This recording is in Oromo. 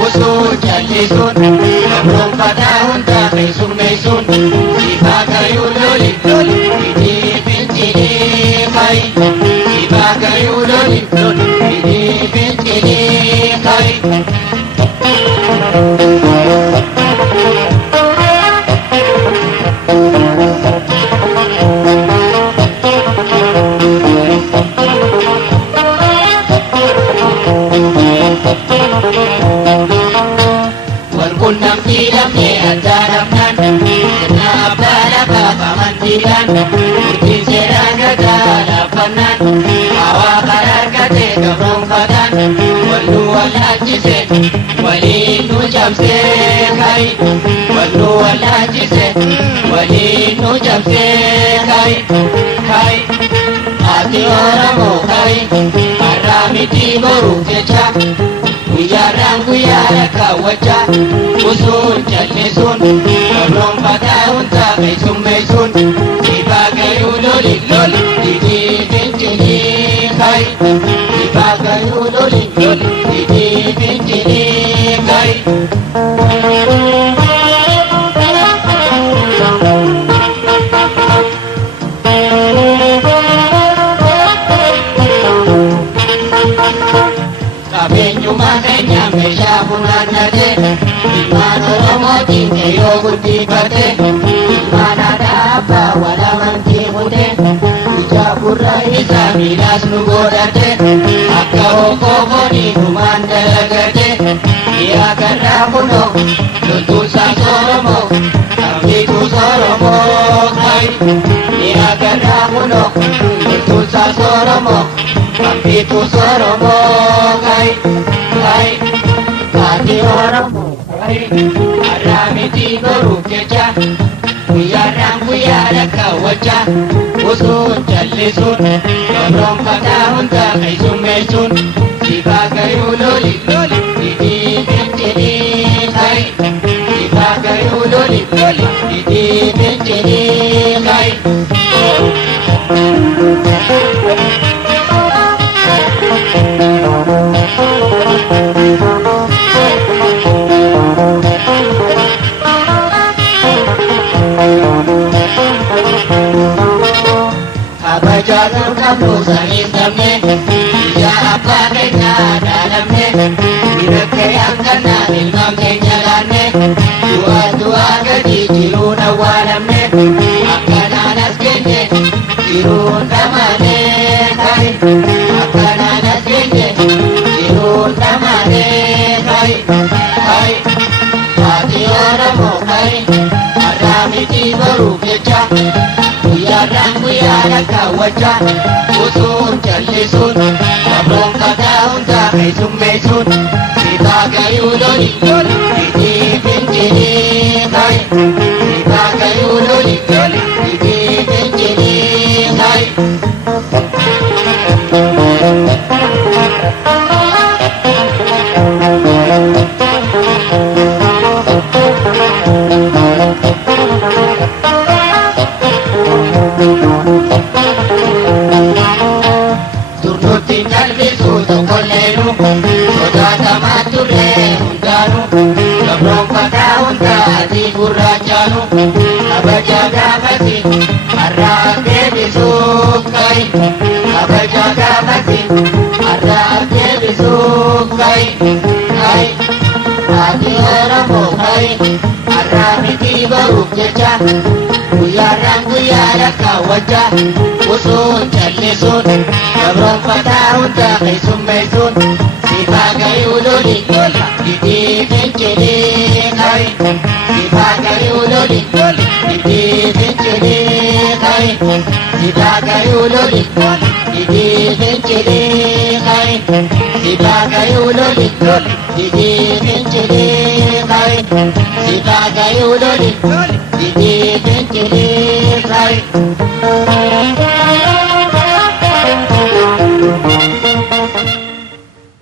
Usul jallisun Amrong patahun tak mesun mesun Sipa kayu loli loli Idi pincini kai Sipa kayu loli loli Idi pincini kai Murtiin seeraan gadaa laafannaan Hawaa karaa argatee gabroo fataan Walluu wallaachise waliin nu cabsee kai Walluu wallaachise waliin nu cabsee kai kai Ati Oromoo kai har'aa miti boruuf jecha Guyyaadhaan guyyaadha kaawwachaa Usuun jallisuun gabroon fataa'uun taa'eessuun meessuun Sipa gayuu loli loli Didii fincilii kai Sipa gayuu loli loli Didii fincilii kai Qabeenyummaa keenya meeshaa funaannate Ilmaan Oromootiin yoo guddifate Ilmaan aadaa abbaa wal amantii mute Ija gurra isaa miilas nu godhate Akka honkofonii dhumaan dalagate Dhiyaa garraa kunoo loltuunsaas Oromoo Qabdiituus Oromoo kai Dhiyaa garraa kunoo loltuunsaas Oromoo Qabdiituus Oromoo kai kai Ati Oromoo kai har'aa miti boruuf jecha Guyyaadhaan guyyaadha kaawwachaa Usuun jallisuun gabroon fataa'uun taa'eessuun meessuun Sipa gayuu loli loli Didii fincilii kai Sipa gayuu loli loli Didii fincilii kai Abajaatuu qabnu saniis dhabne Ija abbaa keenyaa dhaalamne Birakkee hanqannaa ilmaan keenya laanne Du'aa gadi jiruun awwaalamne Akkanaan as geenye jiruun dhamaane kai Akkanaan as geenye jiruun dhamaane kai kai Ati Oromoo kai har'aa miti boruuf jecha Guyyaadhaan guyyaadha kaawwachaa Usuun jallisuun gabroon fataa'uun taa'eessuun meessuun Sipa gayuu loli loli Didii fincilii kai Sipa gayuu loli loli Didii fincilii kai Turnuttiin jallisuu tokkolleenu Sodaatamaa turre hundaanu Gabroon fataa'uun taa'atii gurraachaanu Kabajaa gaafasi har'aa deebisuuf kai Kabajaa gaafasi har'aa deebisuuf kai kai Ati Oromoo kai har'aa miti boruuf jecha Guyyaadhaan guyyaadha kaawwachaa Usuun jallisuun gabroon fataa'uun taa'eessuun meessuun Sipa gayuu loli loli Didii fincilii kai Sipa gayuu loli, iti vincere kai. Sibagai loli, iti vincere kai. Sibagai loli, iti vincere kai. Sibagai loli, iti vincere kai.